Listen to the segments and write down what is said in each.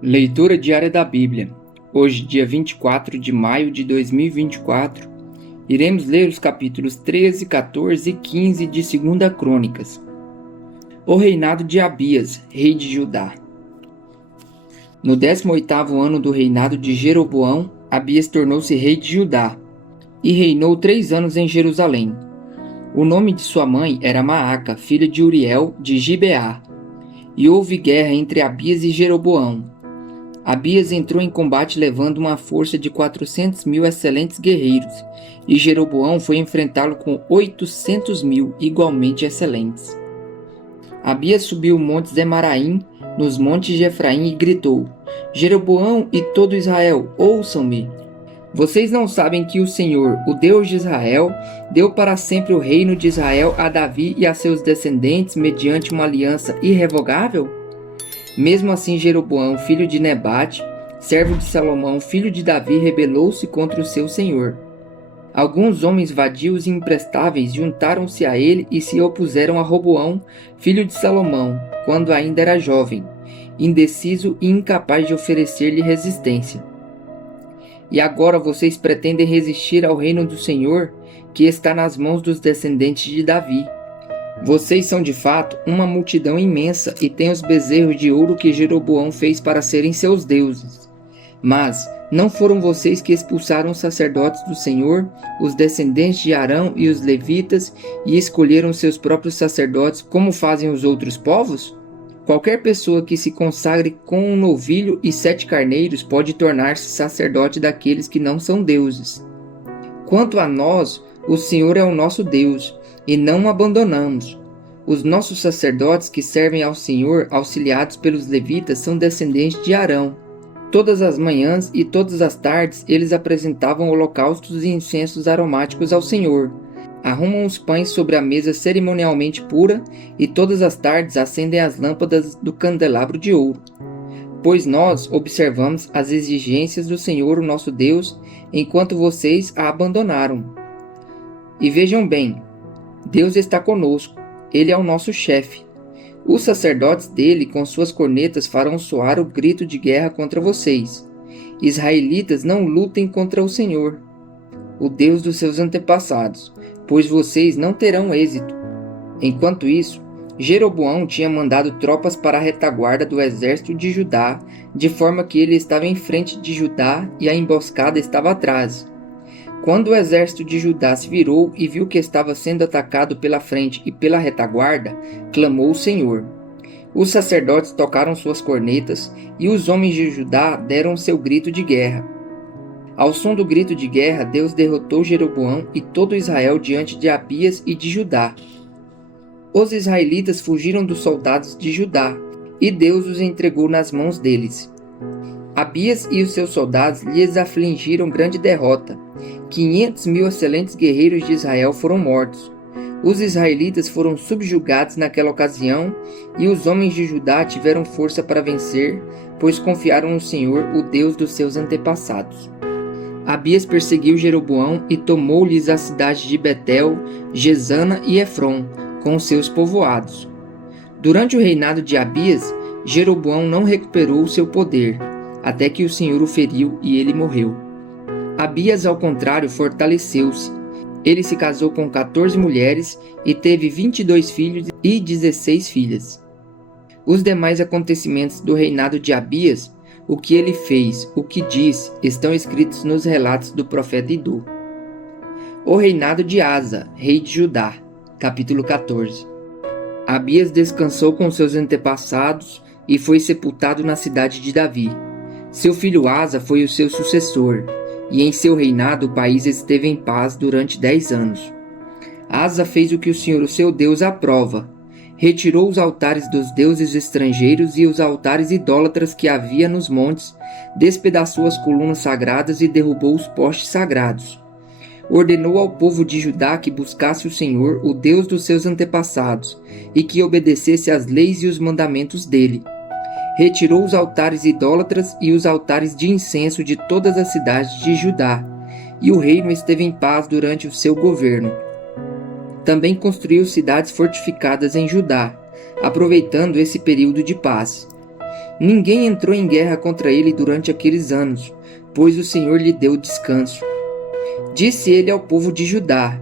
Leitura diária da Bíblia. Hoje, dia 24 de maio de 2024, iremos ler os capítulos 13, 14 e 15 de 2 Crônicas. O reinado de Abias, rei de Judá. No 18º ano do reinado de Jeroboão, Abias tornou-se rei de Judá e reinou 3 anos em Jerusalém. O nome de sua mãe era Maaca, filha de Uriel, de Gibeá. E houve guerra entre Abias e Jeroboão. Abias entrou em combate levando uma força de 400.000 excelentes guerreiros, e Jeroboão foi enfrentá-lo com 800.000 igualmente excelentes. Abias subiu o monte Zemaraim, nos montes de Efraim, e gritou: Jeroboão e todo Israel, ouçam-me! Vocês não sabem que o Senhor, o Deus de Israel, deu para sempre o reino de Israel a Davi e a seus descendentes mediante uma aliança irrevogável? Mesmo assim, Jeroboão, filho de Nebate, servo de Salomão, filho de Davi, rebelou-se contra o seu senhor. Alguns homens vadios e imprestáveis juntaram-se a ele e se opuseram a Roboão, filho de Salomão, quando ainda era jovem, indeciso e incapaz de oferecer-lhe resistência. E agora vocês pretendem resistir ao reino do Senhor, que está nas mãos dos descendentes de Davi. Vocês são de fato uma multidão imensa e têm os bezerros de ouro que Jeroboão fez para serem seus deuses. Mas não foram vocês que expulsaram os sacerdotes do Senhor, os descendentes de Arão e os levitas, e escolheram seus próprios sacerdotes como fazem os outros povos? Qualquer pessoa que se consagre com um novilho e 7 carneiros pode tornar-se sacerdote daqueles que não são deuses. Quanto a nós, o Senhor é o nosso Deus, e não o abandonamos. Os nossos sacerdotes que servem ao Senhor, auxiliados pelos levitas, são descendentes de Arão. Todas as manhãs e todas as tardes eles apresentavam holocaustos e incensos aromáticos ao Senhor. Arrumam os pães sobre a mesa cerimonialmente pura e todas as tardes acendem as lâmpadas do candelabro de ouro. Pois nós observamos as exigências do Senhor, o nosso Deus, enquanto vocês a abandonaram. E vejam bem, Deus está conosco, Ele é o nosso chefe. Os sacerdotes dele, com suas cornetas, farão soar o grito de guerra contra vocês. Israelitas, não lutem contra o Senhor, o Deus dos seus antepassados, pois vocês não terão êxito. Enquanto isso, Jeroboão tinha mandado tropas para a retaguarda do exército de Judá, de forma que ele estava em frente de Judá e a emboscada estava atrás. Quando o exército de Judá se virou e viu que estava sendo atacado pela frente e pela retaguarda, clamou o Senhor. Os sacerdotes tocaram suas cornetas e os homens de Judá deram seu grito de guerra. Ao som do grito de guerra, Deus derrotou Jeroboão e todo Israel diante de Abias e de Judá. Os israelitas fugiram dos soldados de Judá, e Deus os entregou nas mãos deles. Abias e os seus soldados lhes afligiram grande derrota. 500.000 excelentes guerreiros de Israel foram mortos. Os israelitas foram subjugados naquela ocasião, e os homens de Judá tiveram força para vencer, pois confiaram no Senhor, o Deus dos seus antepassados. Abias perseguiu Jeroboão e tomou-lhes a cidade de Betel, Gesana e Efron, com seus povoados. Durante o reinado de Abias, Jeroboão não recuperou o seu poder, até que o Senhor o feriu e ele morreu. Abias, ao contrário, fortaleceu-se. Ele se casou com 14 mulheres e teve 22 filhos e 16 filhas. Os demais acontecimentos do reinado de Abias, o que ele fez, o que disse, estão escritos nos relatos do profeta Idô. O reinado de Asa, rei de Judá, capítulo 14. Abias descansou com seus antepassados e foi sepultado na cidade de Davi. Seu filho Asa foi o seu sucessor, e em seu reinado o país esteve em paz durante 10 anos. Asa fez o que o Senhor, o seu Deus, aprova. Retirou os altares dos deuses estrangeiros e os altares idólatras que havia nos montes, despedaçou as colunas sagradas e derrubou os postes sagrados. Ordenou ao povo de Judá que buscasse o Senhor, o Deus dos seus antepassados, e que obedecesse às leis e os mandamentos dele. Retirou os altares idólatras e os altares de incenso de todas as cidades de Judá, e o reino esteve em paz durante o seu governo. Também construiu cidades fortificadas em Judá, aproveitando esse período de paz. Ninguém entrou em guerra contra ele durante aqueles anos, pois o Senhor lhe deu descanso. Disse ele ao povo de Judá: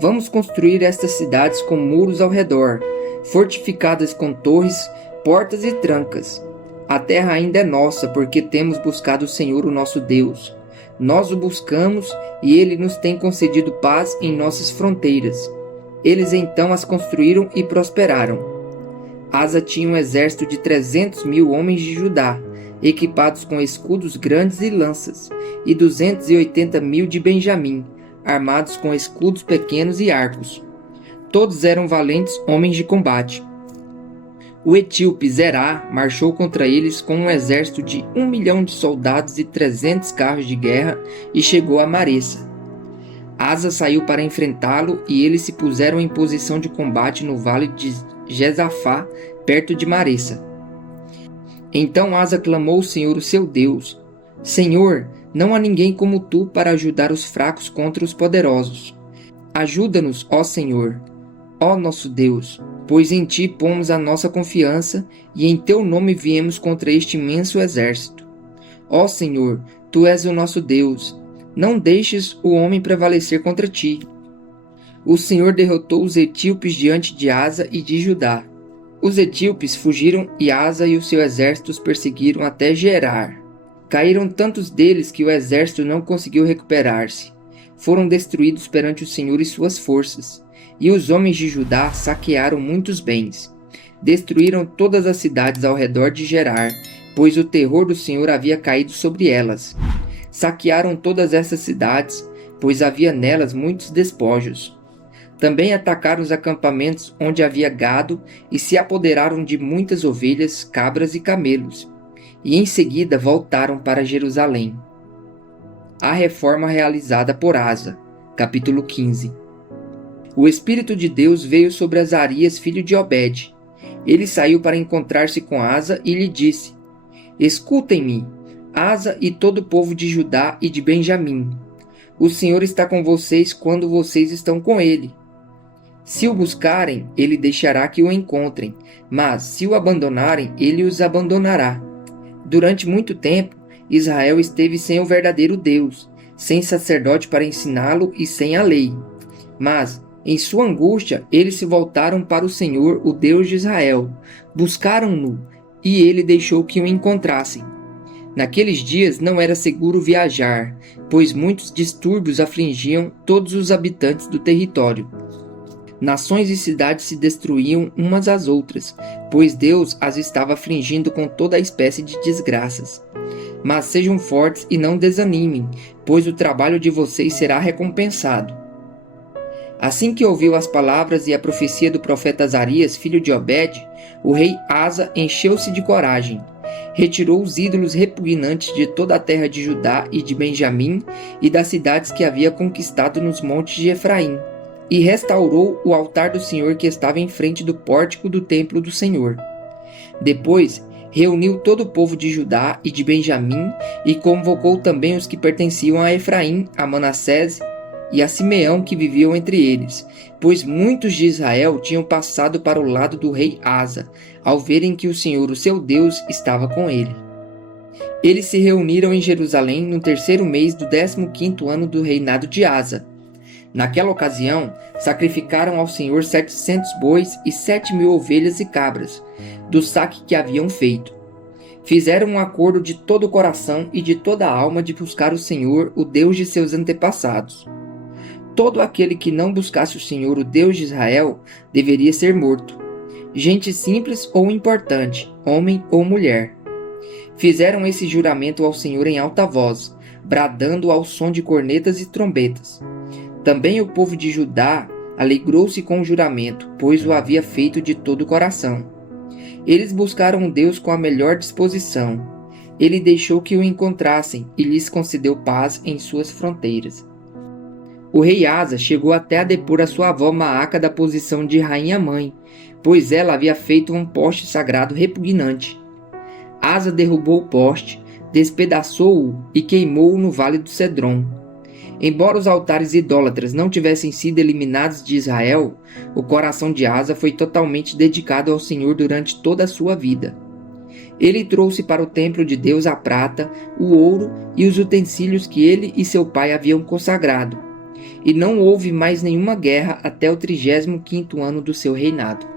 Vamos construir estas cidades com muros ao redor, fortificadas com torres, portas e trancas. A terra ainda é nossa, porque temos buscado o Senhor, o nosso Deus. Nós o buscamos e ele nos tem concedido paz em nossas fronteiras. Eles então as construíram e prosperaram. Asa tinha um exército de 300.000 homens de Judá, equipados com escudos grandes e lanças, e 280.000 de Benjamim, armados com escudos pequenos e arcos. Todos eram valentes homens de combate. O etíope Zerá marchou contra eles com um exército de 1 milhão de soldados e 300 carros de guerra e chegou a Maressa. Asa saiu para enfrentá-lo e eles se puseram em posição de combate no vale de Jezafá, perto de Maressa. Então Asa clamou ao Senhor, o seu Deus: Senhor, não há ninguém como tu para ajudar os fracos contra os poderosos. Ajuda-nos, ó Senhor, ó nosso Deus, pois em ti pomos a nossa confiança e em teu nome viemos contra este imenso exército. Ó Senhor, tu és o nosso Deus, não deixes o homem prevalecer contra ti. O Senhor derrotou os etíopes diante de Asa e de Judá. Os etíopes fugiram e Asa e o seu exército os perseguiram até Gerar. Caíram tantos deles que o exército não conseguiu recuperar-se. Foram destruídos perante o Senhor e suas forças. E os homens de Judá saquearam muitos bens. Destruíram todas as cidades ao redor de Gerar, pois o terror do Senhor havia caído sobre elas. Saquearam todas essas cidades, pois havia nelas muitos despojos. Também atacaram os acampamentos onde havia gado e se apoderaram de muitas ovelhas, cabras e camelos. E em seguida voltaram para Jerusalém. A reforma realizada por Asa. Capítulo 15. O Espírito de Deus veio sobre Azarias, filho de Obed. Ele saiu para encontrar-se com Asa e lhe disse: Escutem-me, Asa e todo o povo de Judá e de Benjamim. O Senhor está com vocês quando vocês estão com ele. Se o buscarem, ele deixará que o encontrem, mas se o abandonarem, ele os abandonará. Durante muito tempo, Israel esteve sem o verdadeiro Deus, sem sacerdote para ensiná-lo e sem a lei. Mas, em sua angústia, eles se voltaram para o Senhor, o Deus de Israel. Buscaram-no, e ele deixou que o encontrassem. Naqueles dias não era seguro viajar, pois muitos distúrbios afligiam todos os habitantes do território. Nações e cidades se destruíam umas às outras, pois Deus as estava afligindo com toda a espécie de desgraças. Mas sejam fortes e não desanimem, pois o trabalho de vocês será recompensado. Assim que ouviu as palavras e a profecia do profeta Azarias, filho de Obed, o rei Asa encheu-se de coragem. Retirou os ídolos repugnantes de toda a terra de Judá e de Benjamim e das cidades que havia conquistado nos montes de Efraim, e restaurou o altar do Senhor que estava em frente do pórtico do templo do Senhor. Depois, reuniu todo o povo de Judá e de Benjamim e convocou também os que pertenciam a Efraim, a Manassés e a Simeão que viviam entre eles, pois muitos de Israel tinham passado para o lado do rei Asa, ao verem que o Senhor, o seu Deus, estava com ele. Eles se reuniram em Jerusalém no 3º mês do 15º ano do reinado de Asa. Naquela ocasião, sacrificaram ao Senhor 700 bois e 7.000 ovelhas e cabras, do saque que haviam feito. Fizeram um acordo de todo o coração e de toda a alma de buscar o Senhor, o Deus de seus antepassados. Todo aquele que não buscasse o Senhor, o Deus de Israel, deveria ser morto. Gente simples ou importante, homem ou mulher. Fizeram esse juramento ao Senhor em alta voz, bradando ao som de cornetas e trombetas. Também o povo de Judá alegrou-se com o juramento, pois o havia feito de todo o coração. Eles buscaram Deus com a melhor disposição. Ele deixou que o encontrassem e lhes concedeu paz em suas fronteiras. O rei Asa chegou até a depor a sua avó Maaca da posição de rainha-mãe, pois ela havia feito um poste sagrado repugnante. Asa derrubou o poste, despedaçou-o e queimou-o no vale do Cedron. Embora os altares idólatras não tivessem sido eliminados de Israel, o coração de Asa foi totalmente dedicado ao Senhor durante toda a sua vida. Ele trouxe para o templo de Deus a prata, o ouro e os utensílios que ele e seu pai haviam consagrado. E não houve mais nenhuma guerra até o 35º ano do seu reinado.